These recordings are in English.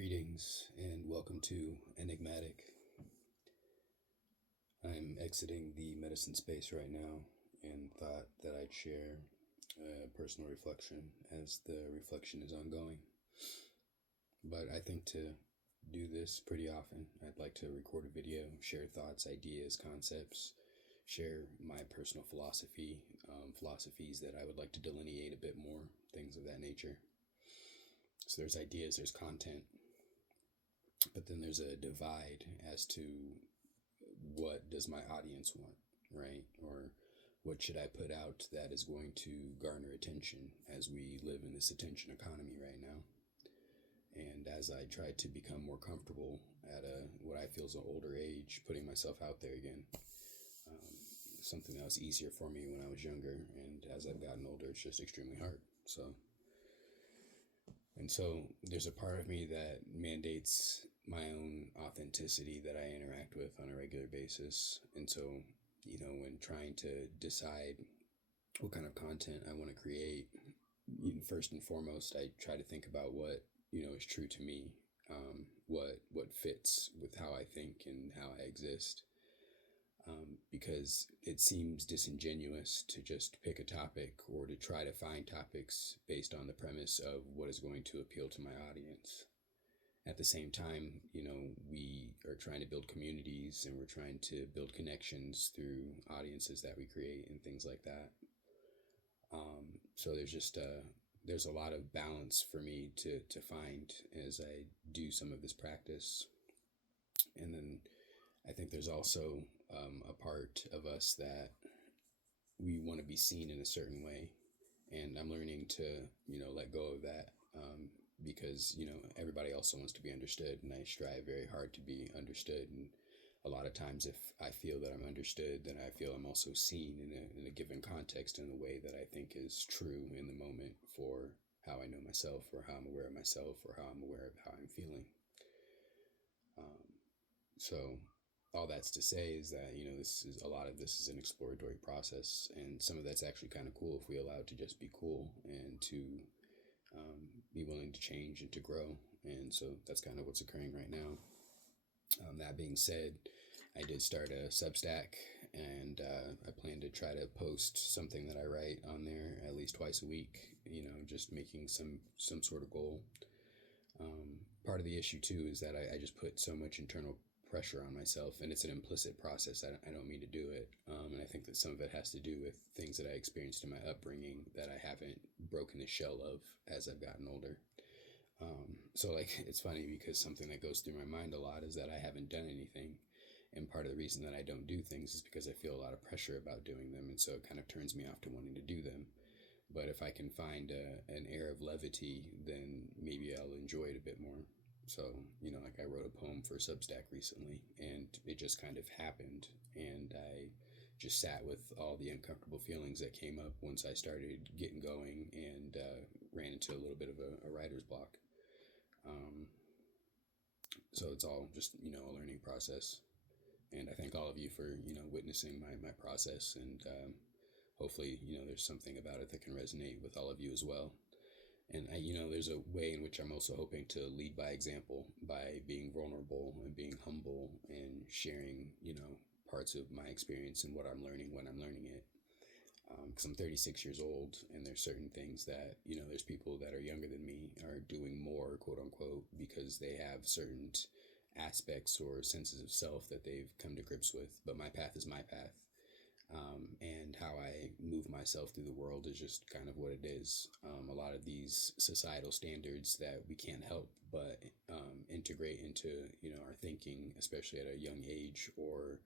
Greetings and welcome to Enigmatic. I'm exiting the medicine space right now and thought that I'd share a personal reflection as the reflection is ongoing. But I think to do this pretty often, I'd like to record a video, share thoughts, ideas, concepts, share my personal philosophies that I would like to delineate a bit more, things of that nature. So there's ideas, there's content, but then there's a divide as to what does my audience want, right? Or what should I put out that is going to garner attention as we live in this attention economy right now. And as I try to become more comfortable at what I feel is an older age, putting myself out there again, something that was easier for me when I was younger, and as I've gotten older, it's just extremely hard. So there's a part of me that mandates my own authenticity that I interact with on a regular basis. And so, when trying to decide what kind of content I want to create, first and foremost, I try to think about what, is true to me, what fits with how I think and how I exist. Because it seems disingenuous to just pick a topic or to try to find topics based on the premise of what is going to appeal to my audience. At the same time, we are trying to build communities and we're trying to build connections through audiences that we create and things like that. So there's a lot of balance for me to find as I do some of this practice. And then I think there's also a part of us that we want to be seen in a certain way. And I'm learning to, let go of that because, everybody also wants to be understood. And I strive very hard to be understood. And a lot of times if I feel that I'm understood, then I feel I'm also seen in a given context in a way that I think is true in the moment for how I know myself or how I'm aware of myself or how I'm aware of how I'm feeling. So all that's to say is that, a lot of this is an exploratory process, and some of that's actually kind of cool if we allow it to just be cool and to be willing to change and to grow. And so that's kind of what's occurring right now. That being said, I did start a Substack, and I plan to try to post something that I write on there at least twice a week, just making some sort of goal. Part of the issue too is that I just put so much internal pressure on myself, and it's an implicit process. I don't mean to do it. And I think that some of it has to do with things that I experienced in my upbringing that I haven't broken the shell of as I've gotten older. So it's funny because something that goes through my mind a lot is that I haven't done anything. And part of the reason that I don't do things is because I feel a lot of pressure about doing them. And so it kind of turns me off to wanting to do them. But if I can find an air of levity, then maybe I'll enjoy it a bit more. So, I wrote a poem for Substack recently, and it just kind of happened. And I just sat with all the uncomfortable feelings that came up once I started getting going and ran into a little bit of a writer's block. So it's all just, a learning process. And I thank all of you for, witnessing my process. And hopefully, there's something about it that can resonate with all of you as well. And there's a way in which I'm also hoping to lead by example by being vulnerable and being humble and sharing, parts of my experience and what I'm learning when I'm learning it. Because I'm 36 years old, and there's certain things that, there's people that are younger than me are doing more, quote unquote, because they have certain aspects or senses of self that they've come to grips with. But my path is my path. And how I move myself through the world is just kind of what it is. A lot of these societal standards that we can't help but integrate into, our thinking, especially at a young age, or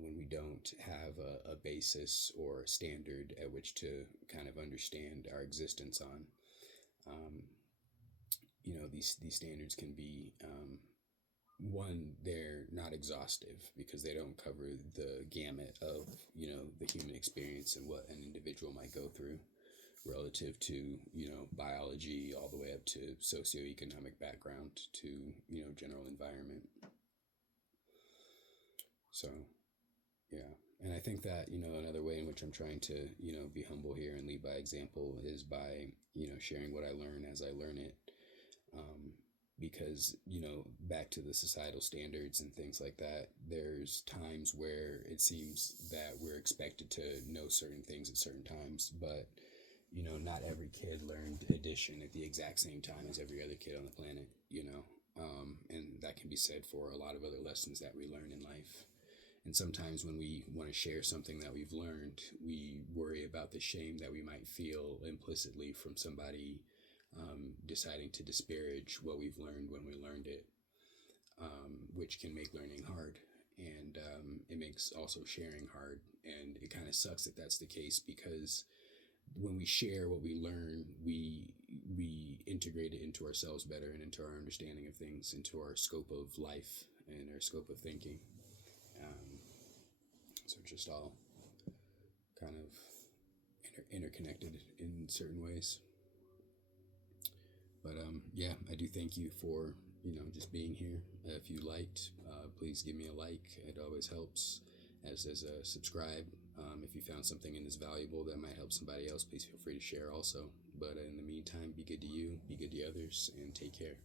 when we don't have a basis or a standard at which to kind of understand our existence on. These standards can be one, they're not exhaustive because they don't cover the gamut of, the human experience and what an individual might go through relative to, biology all the way up to socioeconomic background to, general environment. So, yeah. And I think that, another way in which I'm trying to, be humble here and lead by example is by, sharing what I learn as I learn it. because, back to the societal standards and things like that, there's times where it seems that we're expected to know certain things at certain times, but not every kid learned addition at the exact same time as every other kid on the planet, and that can be said for a lot of other lessons that we learn in life. And sometimes when we want to share something that we've learned, we worry about the shame that we might feel implicitly from somebody deciding to disparage what we've learned when we learned it, which can make learning hard. And it makes also sharing hard. And it kind of sucks that that's the case, because when we share what we learn, we integrate it into ourselves better and into our understanding of things, into our scope of life and our scope of thinking. Um, so just all kind of interconnected in certain ways. But yeah, I do thank you for just being here. If you liked, please give me a like. It always helps. As does a subscribe. If you found something in this valuable that might help somebody else, please feel free to share also. But in the meantime, be good to you, be good to others, and take care.